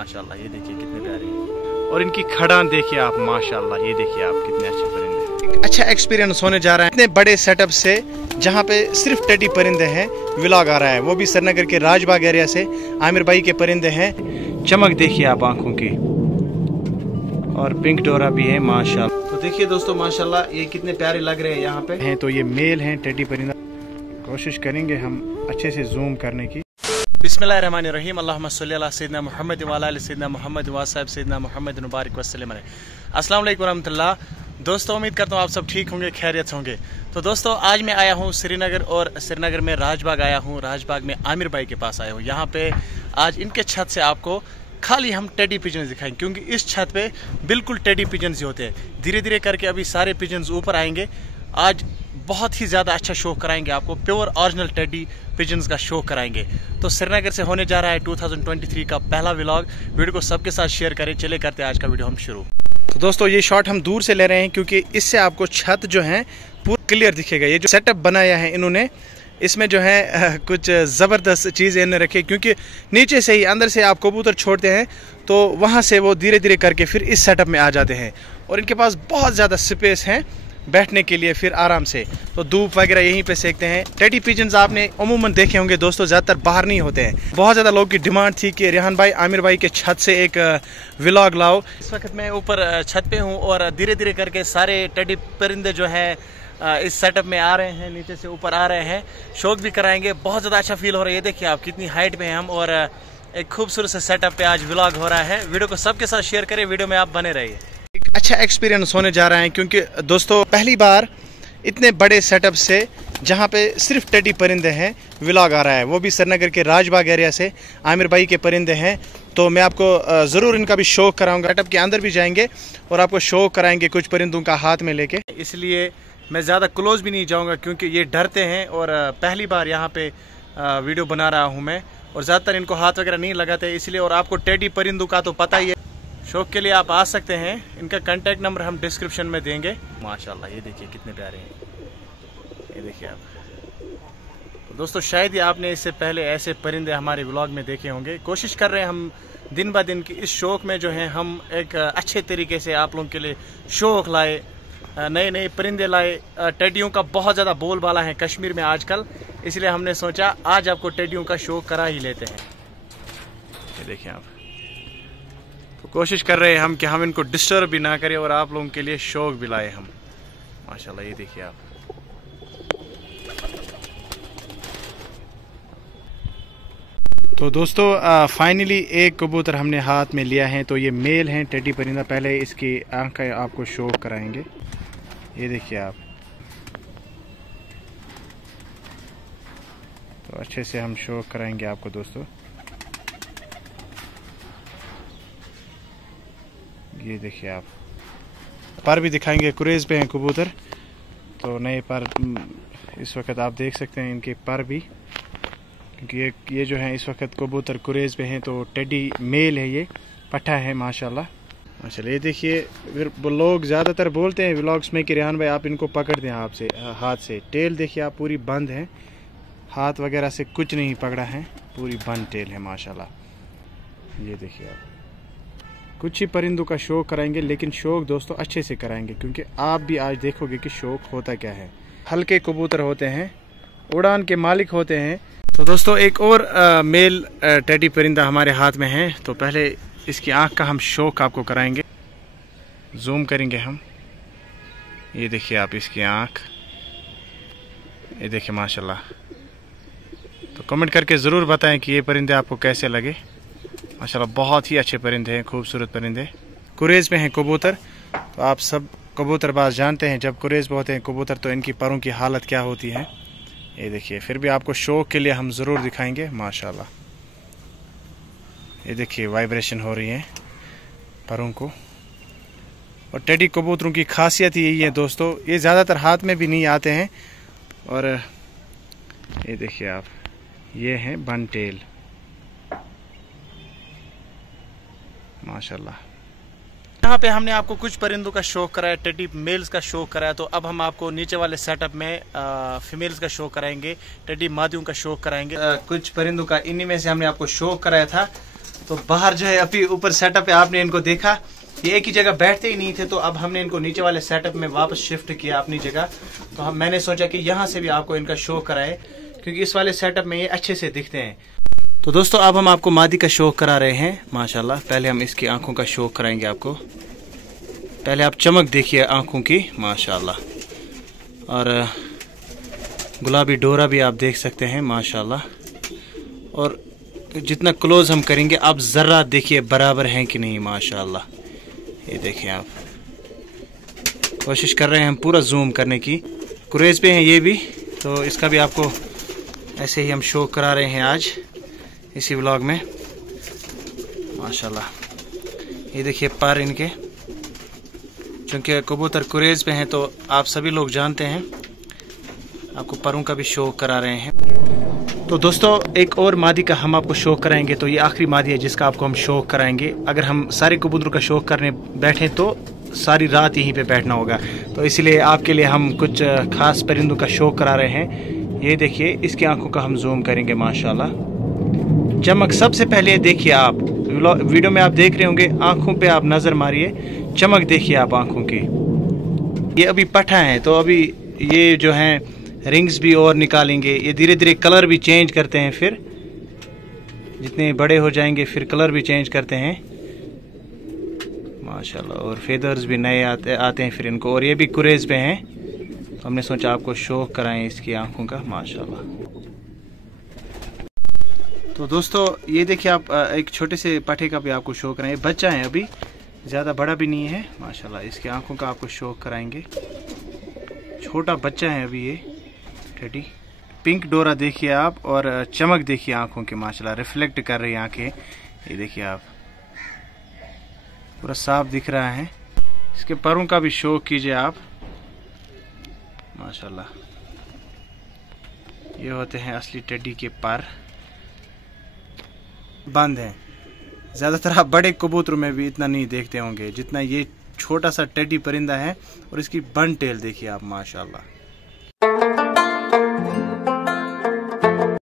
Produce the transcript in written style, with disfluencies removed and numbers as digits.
माशाल्लाह ये देखिए कितने प्यारे हैं। और इनकी खड़ान देखिए आप, माशाल्लाह ये देखिए आप कितने अच्छे परिंदे। अच्छा एक्सपीरियंस होने जा रहा है इतने बड़े सेटअप से, जहाँ पे सिर्फ टेडी परिंदे हैं। व्लॉग आ रहा है वो भी श्रीनगर के राजबाग एरिया से। आमिर भाई के परिंदे हैं। चमक देखिए आप आंखों की, और पिंक डोरा भी है माशाल्लाह। तो देखिए दोस्तों माशाल्लाह ये कितने प्यारे लग रहे हैं यहाँ पे हैं। तो ये मेल हैं टेडी परिंदा। कोशिश करेंगे हम अच्छे से जूम करने की। बिस्मिल्लाहिर्रहमानिर्रहीम, अल्लाहुम्मा सल्ली अला सय्यिदना मुहम्मद व अला आलि सय्यिदना मुहम्मद व असहाब सय्यिदना मुहम्मद मुबारक वसल्लम। अस्सलाम वालेकुम रहमतुल्लाह। दोस्तों उम्मीद करता हूँ आप सब ठीक होंगे, खैरियत होंगे। तो दोस्तों आज मैं आया हूँ श्रीनगर, और श्रीनगर में राजबाग आया हूँ। राजबाग में आमिर भाई के पास आया हूँ। यहाँ पे आज इनके छत से आपको खाली हम टेडी पिजन्स दिखाएंगे, क्योंकि इस छत पे बिल्कुल टेडी पिजन्स ही होते हैं। धीरे धीरे करके अभी सारे पिजन्स ऊपर आएंगे। आज बहुत ही ज़्यादा अच्छा शो कराएंगे आपको, प्योर ओरिजिनल टेडी पिजन्स का शो कराएंगे। तो श्रीनगर से होने जा रहा है 2023 का पहला व्लॉग। वीडियो को सबके साथ शेयर करें। चले करते हैं आज का वीडियो हम शुरू। तो दोस्तों ये शॉट हम दूर से ले रहे हैं, क्योंकि इससे आपको छत जो है पूरा क्लियर दिखेगा। ये जो सेटअप बनाया है इन्होंने, इसमें जो है कुछ ज़बरदस्त चीज़ें इन्होंने रखी, क्योंकि नीचे से ही अंदर से आप कबूतर छोड़ते हैं तो वहाँ से वो धीरे धीरे करके फिर इस सेटअप में आ जाते हैं। और इनके पास बहुत ज़्यादा स्पेस है बैठने के लिए, फिर आराम से तो धूप वगैरह यहीं पे सेकते हैं। टेडी पिजन्स आपने अमूमन देखे होंगे दोस्तों, ज़्यादातर बाहर नहीं होते हैं। बहुत ज़्यादा लोगों की डिमांड थी कि रेहान भाई आमिर भाई के छत से एक व्लॉग लाओ। इस वक्त मैं ऊपर छत पे हूँ, और धीरे धीरे करके सारे टेडी परिंदे जो हैं इस सेटअप में आ रहे हैं, नीचे से ऊपर आ रहे हैं। शौक भी कराएंगे। बहुत ज़्यादा अच्छा फील हो रहा है। ये देखिए आप कितनी हाइट पे हैं हम, और एक खूबसूरत से सेटअप पे आज व्लॉग हो रहा है। वीडियो को सबके साथ शेयर करें, वीडियो में आप बने रहिए। एक अच्छा एक्सपीरियंस होने जा रहा है, क्योंकि दोस्तों पहली बार इतने बड़े सेटअप से, जहाँ पे सिर्फ टेडी परिंदे हैं, व्लॉग आ रहा है वो भी श्रीनगर के राजबाग एरिया से। आमिर भाई के परिंदे हैं। तो मैं आपको ज़रूर इनका भी शौक कराऊंगा। सेटअप के अंदर भी जाएंगे और आपको शौक कराएंगे कुछ परिंदों का हाथ में लेके। इसलिए मैं ज़्यादा क्लोज भी नहीं जाऊँगा, क्योंकि ये डरते हैं, और पहली बार यहाँ पे वीडियो बना रहा हूँ मैं, और ज़्यादातर इनको हाथ वगैरह नहीं लगाते इसलिए। और आपको टेडी परिंदों का तो पता ही है, शौक के लिए आप आ सकते हैं। इनका कांटेक्ट नंबर हम डिस्क्रिप्शन में देंगे। माशाल्लाह ये देखिए कितने प्यारे हैं। ये देखिए आप। तो दोस्तों शायद ही आपने इससे पहले ऐसे परिंदे हमारे व्लॉग में देखे होंगे। कोशिश कर रहे हैं हम दिन ब दिन की इस शौक में जो है हम एक अच्छे तरीके से आप लोगों के लिए शौक लाए, नए नए परिंदे लाए। टेडियों का बहुत ज़्यादा बोलबाला है कश्मीर में आजकल, इसलिए हमने सोचा आज आपको टेडियों का शौक करा ही लेते हैं। ये देखिए आप। तो कोशिश कर रहे हैं हम कि हम इनको डिस्टर्ब भी ना करें, और आप लोगों के लिए शौक भी लाए हम। माशाल्लाह ये देखिए आप। तो दोस्तों फाइनली एक कबूतर हमने हाथ में लिया है। तो ये मेल हैं टेडी परिंदा। पहले इसकी आँख का आपको शौक कराएंगे। ये देखिए आप। तो अच्छे से हम शौक कराएंगे आपको दोस्तों। ये देखिए आप। पर भी दिखाएंगे। कुरेज पे हैं कबूतर, तो नए पर इस वक्त आप देख सकते हैं इनके पर भी, क्योंकि ये जो है इस वक्त कबूतर कुरेज पे हैं। तो टेडी मेल है, ये पट्ठा है माशाल्लाह। माशाल्लाह ये देखिए। फिर लोग ज़्यादातर बोलते हैं व्लॉग्स में कि रेहान भाई आप इनको पकड़ दें हाथ से। टेल देखिए आप पूरी बंद है, हाथ वगैरह से कुछ नहीं पकड़ा है, पूरी बंद टेल है माशाल्लाह। ये देखिए आप। कुछ ही परिंदों का शौक कराएंगे, लेकिन शौक दोस्तों अच्छे से कराएंगे, क्योंकि आप भी आज देखोगे कि शौक होता क्या है। हल्के कबूतर होते हैं, उड़ान के मालिक होते हैं। तो दोस्तों एक और मेल टेडी परिंदा हमारे हाथ में है। तो पहले इसकी आँख का हम शौक आपको कराएंगे। जूम करेंगे हम। ये देखिए आप इसकी आँख। ये देखिए माशाल्लाह। तो कमेंट करके ज़रूर बताएं कि ये परिंदे आपको कैसे लगे। माशाल्लाह बहुत ही अच्छे परिंदे हैं, खूबसूरत परिंदे। कुरेज में हैं कबूतर। तो आप सब कबूतरबाज जानते हैं जब कुरेज में होते हैं कबूतर तो इनकी परों की हालत क्या होती है। ये देखिए। फिर भी आपको शौक के लिए हम ज़रूर दिखाएंगे माशाल्लाह। ये देखिए वाइब्रेशन हो रही है परों को। और टेडी कबूतरों की खासियत यही है दोस्तों, ये ज़्यादातर हाथ में भी नहीं आते हैं। और ये देखिए आप, ये हैं बन टेल माशाल्लाह। यहाँ पे हमने आपको कुछ परिंदों का शौक कराया, टेडी मेल्स का शौक कराया। तो अब हम आपको नीचे वाले सेटअप में फीमेल्स का शौक कराएंगे, टेडी मादियों का शौक कराएंगे। कुछ परिंदों का इन्हीं में से हमने आपको शौक कराया था। तो बाहर जो है अभी ऊपर सेटअप है, आपने इनको देखा, ये एक ही जगह बैठते ही नहीं थे, तो अब हमने इनको नीचे वाले सेटअप में वापस शिफ्ट किया अपनी जगह। तो मैंने सोचा कि यहाँ से भी आपको इनका शो कराए, क्योंकि इस वाले सेटअप में ये अच्छे से दिखते हैं। तो दोस्तों अब हम आपको मादी का शो करा रहे हैं माशाल्लाह। पहले हम इसकी आंखों का शो कराएंगे आपको। पहले आप चमक देखिए आंखों की माशाल्लाह, और गुलाबी डोरा भी आप देख सकते हैं माशाल्लाह। और जितना क्लोज हम करेंगे आप ज़र्रा देखिए बराबर हैं कि नहीं माशाल्लाह। ये देखिए आप, कोशिश कर रहे हैं हम पूरा जूम करने की। कुरेज पे हैं ये भी, तो इसका भी आपको ऐसे ही हम शो करा रहे हैं आज इसी व्लॉग में माशाल्लाह। ये देखिए पर इनके, क्योंकि कबूतर कुरेज पे हैं तो आप सभी लोग जानते हैं, आपको परों का भी शो करा रहे हैं। तो दोस्तों एक और मादी का हम आपको शो कराएंगे, तो ये आखिरी मादी है जिसका आपको हम शो कराएंगे। अगर हम सारे कबूतरों का शो करने बैठे तो सारी रात यहीं पे बैठना होगा, तो इसलिए आपके लिए हम कुछ खास परिंदों का शो करा रहे हैं। ये देखिए इसकी आंखों का हम जूम करेंगे माशाल्लाह। चमक सबसे पहले देखिए आप, वीडियो में आप देख रहे होंगे, आंखों पे आप नज़र मारिए, चमक देखिए आप आंखों की। ये अभी पठा है, तो अभी ये जो हैं रिंग्स भी और निकालेंगे। ये धीरे धीरे कलर भी चेंज करते हैं, फिर जितने बड़े हो जाएंगे फिर कलर भी चेंज करते हैं माशाल्लाह। और फेदर्स भी नए आते हैं फिर इनको। और ये भी कुरेज पे हैं, तो हमने सोचा आपको शो कराएं इसकी आंखों का माशाल्लाह। तो दोस्तों ये देखिए आप, एक छोटे से पठे का भी आपको शो कराएं। बच्चा है अभी, ज़्यादा बड़ा भी नहीं है माशाल्लाह। इसकी आंखों का आपको शो कराएंगे, छोटा बच्चा है अभी ये टेडी। पिंक डोरा देखिए आप, और चमक देखिए आंखों की माशाल्लाह, रिफ्लेक्ट कर रही आंखें। ये देखिए आप, पूरा साफ दिख रहा है। इसके परों का भी शो कीजिए आप माशाल्लाह। ये होते हैं असली टेडी के पर, बंद हैं। ज़्यादातर आप बड़े कबूतरों में भी इतना नहीं देखते होंगे जितना ये छोटा सा टेडी परिंदा है। और इसकी बन टेल देखिए आप माशाल्लाह।